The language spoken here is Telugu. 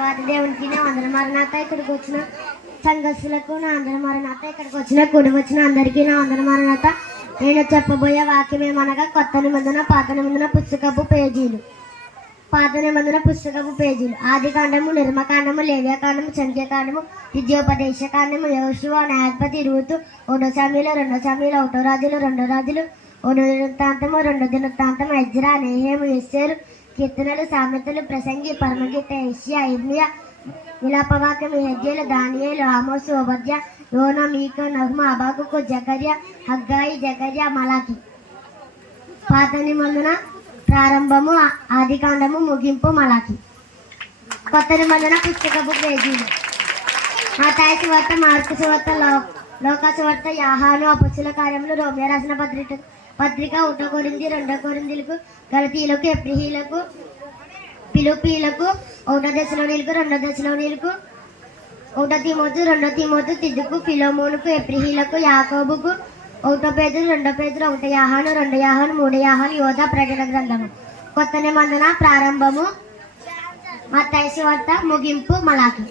దేవాది దేవునికి నా అందరం మరణాత ఇక్కడికి వచ్చిన సంఘస్థులకు నా అందరం మరణాత ఇక్కడికి వచ్చిన కుడి వచ్చిన అందరికీ నా అందరం మరణాత. నేను చెప్పబోయే వాక్యం ఏమనగా కొత్త నిబంధన పాత నిబంధన పుస్తకపు పేజీలు. పాత నిబంధన పుస్తకపు పేజీలు ఆది కాండము, నిర్మకాండము, లేవ్యకాండము, సంఖ్యాకాండము, విద్యోపదేశ కాండము, యోషువ, న్యాయాధిపతి, రూతు, 1 సమూయేలు, 2 సమూయేలు, 1 రాజులు, 2 రాజులు, 1 దినవృత్తాంతము, 2 దినవృత్తాంతము, ఎజ్రా, నెహెము, ఎస్తేరు, కీర్తనలు, సామెతలు, ప్రసంగి, పరమగీత, యెషయా, ఇర్మీయా, విలాపవాక్యం, యెహెజ్కేలు, దానియేలు, ఆమోసు, ఓబద్యా, యోనా, మీకా, నహుము, హబక్కూకు, జకర్యా, హగ్గాయి, జకర్యా, మలాకి. పాత నిబంధన ప్రారంభము, ఆదికాండము, ముగింపు, మలాకి. కొత్త నిబంధన పుస్తకపు పేజీలు మత్తయి సువార్త, మార్కు సువార్త, లూకా సువార్త, యోహాను అపొస్తలుల కార్యములు, రోమీయ రాసిన పత్రిక 1 కొరింథీ, 2 కొరింథీలకు, గలతీయులకు, ఎబ్రీయులకు, ఫిలిప్పీయులకు, 1 దెస్సలోనికీయులకు, 2 దెస్సలోనికీయులకు, 1 తిమోతి, 2 తిమోతి, తితుకు, ఫిలెమోనుకు, ఎబ్రీయులకు, యాకోబుకు, 1 పేతురు, 2 పేతురు, 1 యోహాను, 2 యోహాను, 3 యోహాను, యోధా, ప్రకటన గ్రంథము. కొత్త నిబంధన ప్రారంభము, మత్తయి సువార్త, ముగింపు, మలాకి.